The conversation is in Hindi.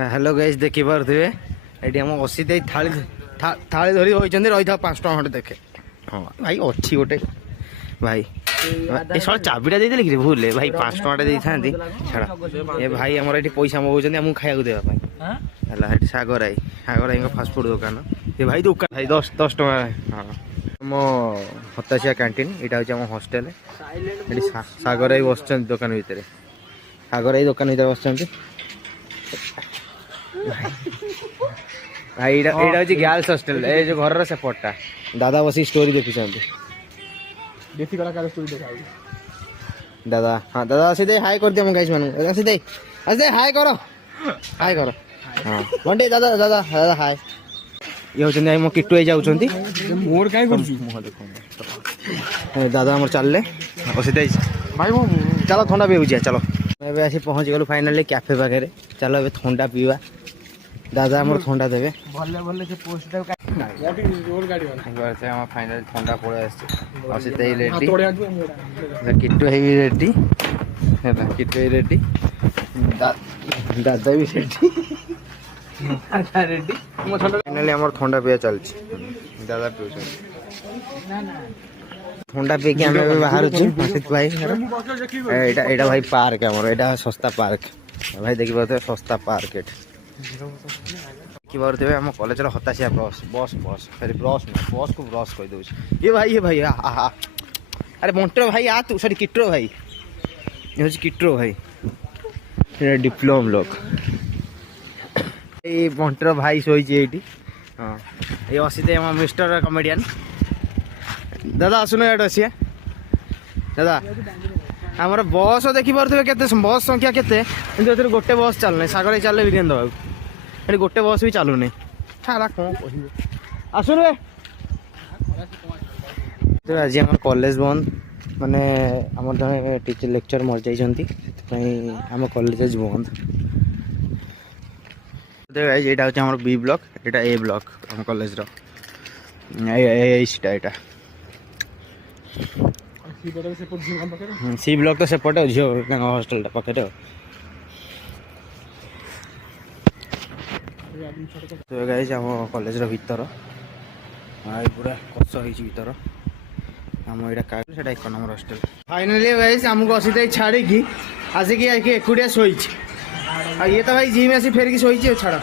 हेलो गाइस देखि पारे ये आम असी दे थाली थाली धरी होती रही था 5 टका खंडे देखे हाँ भाई अच्छी गोटे भाई सब चाबिटा देदेले कि भूल भाई 5 टका दे था छाड़ा ये भाई आम ये पैसा मगुच्च आमको खाया देवाई सागराई सागराई फास्ट फूड दुकान ये भाई दुकान भाई 10 टका हाँ मो हताशिया कैंटीन यहाँ हूँ आम हस्टेल ये सागराई बस दुकान भितर सागराई दुकान भितर बस भाई यहाँ हूँ गर्ल्स हस्टेल ये जो घर सेपटा दादा बस स्टोरी देखुं दादा हाँ दादा आसी हाई कर दिया गाइस मान आसी हाई करो हाँ बंटे दादा दादा दादा हाई ये होचंदी मो किट्टू ए जाउछंती मोर काई करछु मुह देखो दादा हमर चलले बसी दे भाई वो चलो ठंडा पीऊ चलो एबे आसी पहुंच गलु फाइनली कैफे पाखे चलो एबे ठंडा पीवा दादा हमर ठंडा देबे भले भले से पोस्ट दे मोटी जोर गाड़ी वाला से हम फाइनली ठंडा पड़े आसी आसी तई रेडी किट्टू है भी रेडी है ना किट्टू रेडी दादा भी रेडी दादा रेडी मो ठंडा फाइनली हमर ठंडा पिया चलछि दादा पिउ ठंडा पी के हमें बाहर आसित भाई एटा एटा भाई पार्क हमर एटा सस्ता पार्क भाई देखि पाते सस्ता पार्क कि बारे आम कॉलेज हताशिया ब्रश बस बस सॉरी ब्रश ना बस को ब्रश कह दे ये भाई अरे बंटर भाई आ तू सॉरी किट्रो भाई ये हूँ किट्रो भाई डिप्लोम लोग ये बंटर भाई शोची हाँ ये असी आम मिस्टर कमेडियन दादा आसुन ये आसिया दादा आमर बस देखी पारे के बस संख्या के गोटे बस चलना सागर चल विज्ञान दबा गोटे बस भी चलुनी सारा कौन कह आसुन तो आज आम कॉलेज बंद माने आम जन टीचर लेक्चर मर जाइए आम कॉलेज बंद यहाँ हूँ आम बी ब्लॉक यहाँ ए ब्लॉक आम कॉलेज यहाँ सी ब्लॉक तो सेपटे झील हस्टेल पाखे तो गाइस आम कॉलेज भीतर पूरा कष भीतर आम यहाँ एक नंबर हस्टेल फाइनली गाइस आमको असी छाड़ी आसिक एकुटिया शोई ये तो भाई जिम आसी फेरिकी शोई छाड़